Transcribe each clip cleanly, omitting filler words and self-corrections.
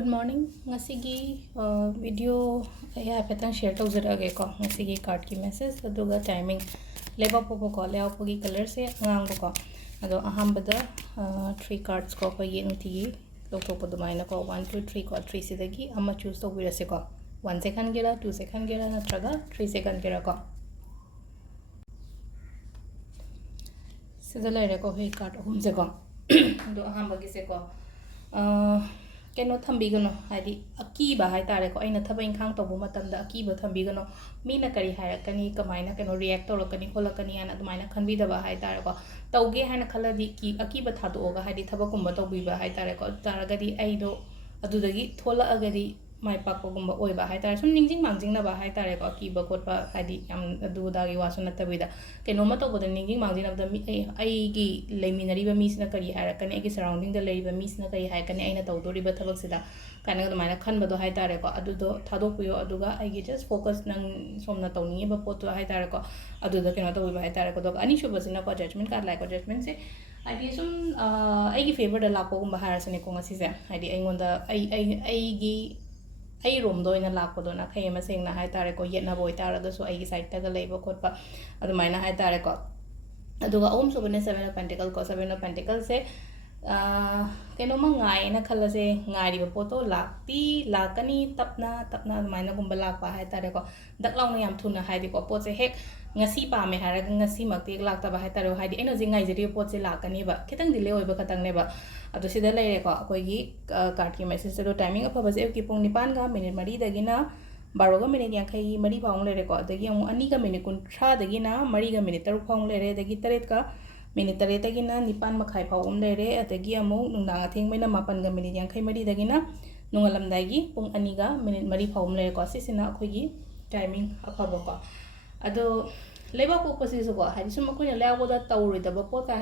Good morning. Ngasigi video ay hafetang share tawzarage ko. Ngasigi card ki message aduga timing leba popo ko leba pogi color se ngang ko. Ado ahambada 3 cards ko ko yeng ti lokto po dumaina ko 1 2 3 ko 3 sidagi amma choose to wirase ko 1 second gira 2 second gira natraga 3 second gira ko. Sida laire ko he card ahum se ko. Do ahambagi se ko. Keno thambigano hadi akiba hai tare ko aina thaba inkhang tobu matamda akiba thambigano mina kari hairakani kamaina keno react tawrakani kholakani ana dumaina khanbi daba hai tare ko tawge hana khaladi ki akiba thado oga hadi thaba kumba tawbiba hai tare ko taragadi aido adudagi thola agadi mai pakko gumba oiba hai tare sum ningjing mangjing na ba hai tare ko akiba kotpa hadi yam adudagi wasuna tabida keno ma tawboda ningjing mangjing na mi ai gi leiminari ba misna kari hairakani ai gi surrounding da leiba misna kari haikani aina tawdori ba thabak sida kana dumaina khanbado hai tare ko adudo thadokpuyo aduga ai gi just focus nang somna tawni ba pot hai tare ko aduda keno tawbiba hai tare ko dog ani shubasina ko judgment card like ko judgment se ai sum ai gi favor da lakko gumba harasane ko ngasi se ai aingonda ai gi ai romdo ina lakko na khay ma sengna hai tare ko yetna boy taraga so ai gi side ta ga leiba khotpa adumaina hai tare ko aduga om subane 7 of pentacle ko 7 of pentacle se keno ma ngai na khala se ngai ri poto lakti lakani tapna adumaina gumba lakpa hai tare ko daklaw na yam thuna hai di ko pot se hek ngasi pa me haraga ngasi makti lakta ba hai tare hai di eno jingai jeri pot se lakani ba khitang delay oi ba khatang ne ba adu sida leire ko koi gi card ki message se do timing apa ba se ki pung nipan ga minute mari dagina baroga minute yankai mari paung leire ko dagi amu ani ga minute kun thra dagina mari ga minute taru paung leire dagi taret ka minute taret dagina nipan makhai paung leire adagi amu nungdang atheng maina mapan ga minute yankai mari dagina nungalam dagi pung ani ga minute mari paung leire ko sisina koi gi timing apa ba ko ado leba ko pasi so ko hadi sum ko ya lawo da tawri da ba pot ka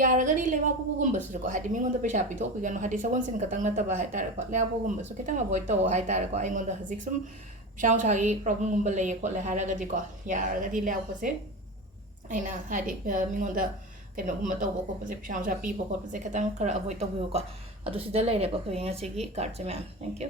yaragadi leba ko gumba su ko hadi mingon da pesha pito ko gano hadi sagon sin katang na taba hai tar ko leba ko gumba so kitang avoid to hai tar ko aingon da hasik sum shang shagi problem gumba le ko le haragadi ko yaragadi leba ko se aina hadi mingon da keno gumba to ko pase shang sha pi ko pase kitang kara avoid to ko adu sida le ko ko yanga sigi card se man. Thank you.